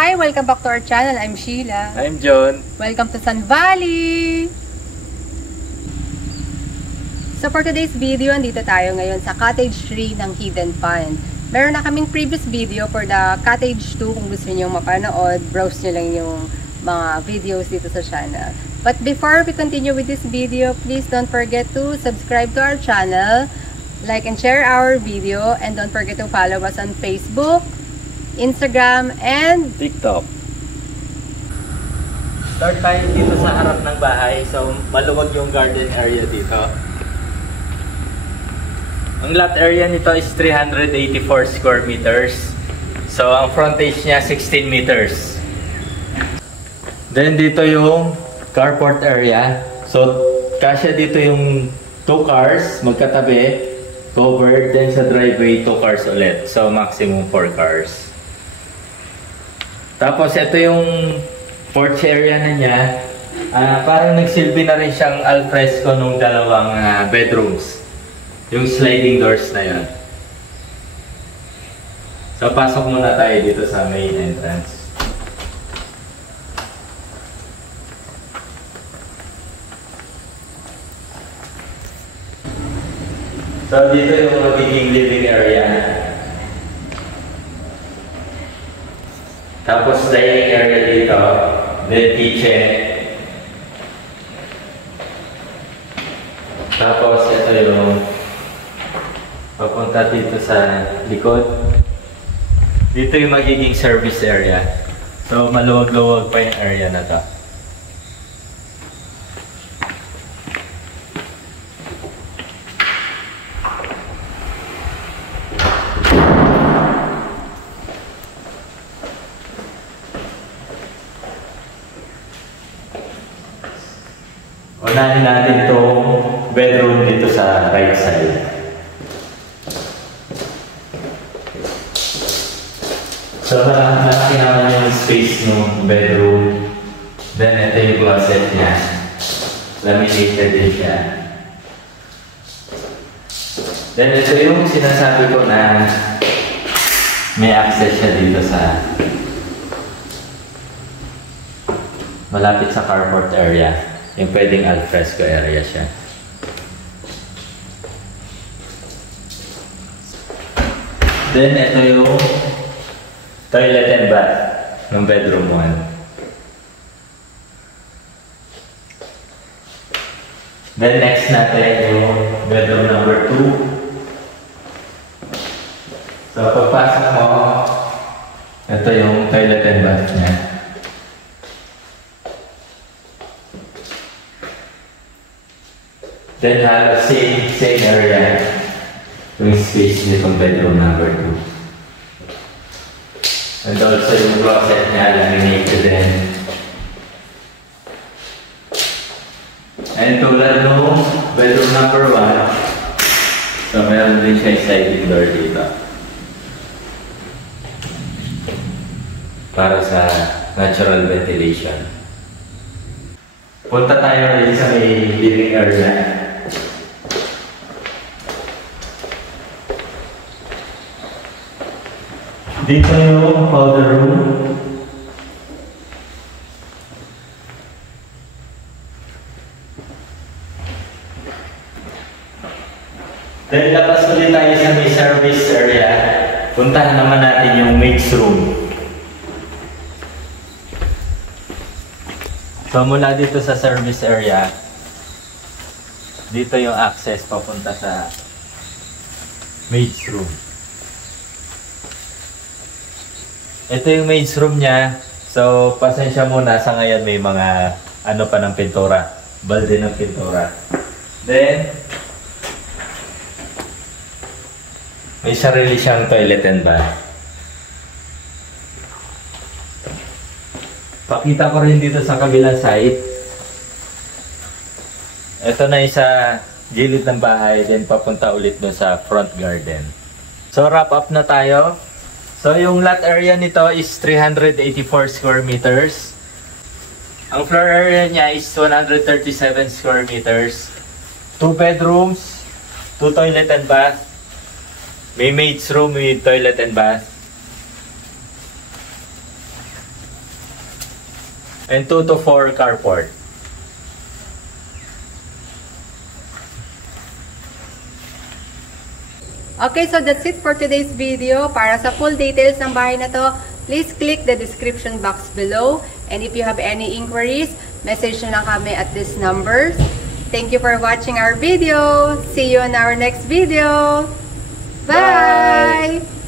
Hi! Welcome back to our channel. I'm Sheila. I'm John. Welcome to Sun Valley! So for today's video, andito tayo ngayon sa Cottage 3 ng Hidden Pond. Meron na kaming previous video for the Cottage 2. Kung gusto niyo mapanood, browse nyo lang yung mga videos dito sa channel. But before we continue with this video, please don't forget to subscribe to our channel, like and share our video, and don't forget to follow us on Facebook, Instagram, and TikTok. Start tayo dito sa harap ng bahay. So, maluwag yung garden area dito. Ang lot area nito is 384 square meters. So, ang frontage niya 16 meters. Then, dito yung carport area. So, kasya dito yung 2 cars, magkatabi, covered. Then, sa driveway, 2 cars ulit. So, maximum 4 cars. Tapos ito yung porch area na niya. Parang nagsilbi na rin siyang alfresco nung dalawang bedrooms. Yung sliding doors na yun. So pasok muna tayo dito sa main entrance. So dito yung magiging living area. Tapos dining area dito, then kitchen. Tapos ito yung papunta dito sa likod. Dito yung magiging service area. So maluwag-luwag pa yung area na to. Unahin natin itong bedroom dito sa right side. So, malaki naman yung space ng bedroom. Then, ito yung closet niya. Laminated din siya. Then, ito yung sinasabi ko na may access siya dito sa malapit sa carport area. Yung pwedeng alfresco area siya. Then, ito yung toilet and bath ng bedroom 1. Then, next natin yung bedroom number 2. So, pagpasok mo, ito yung toilet and bath niya. Then halos same area yung space nitong bedroom number 2. And also yung closet niya laminated din. And tulad nung bedroom number 1, so meron din siya sliding door dito. Para sa natural ventilation. Punta tayo rin sa may living area. Dito yung powder room. Then labas ulit tayo sa may service area. Puntahan naman natin yung maid's room. So mula dito sa service area, dito yung access papunta sa maid's room. Ito yung maid's room niya. So, pasensya muna sa ngayon may mga ano pa ng pintura. Balde ng pintura. Then, may sarili siyang toilet and bath. Pakita ko rin dito sa kabilang side. Ito na yung sa gilid ng bahay. Then, papunta ulit doon sa front garden. So, wrap up na tayo. So, yung lot area nito is 384 square meters. Ang floor area niya is 137 square meters. 2 bedrooms, 2 toilet and bath. May maid's room with toilet and bath. and 2 to 4 carport. Okay, so that's it for today's video. Para sa full details ng bahay na to, please click the description box below. And if you have any inquiries, message na lang kami at these numbers. Thank you for watching our video. See you in our next video. Bye!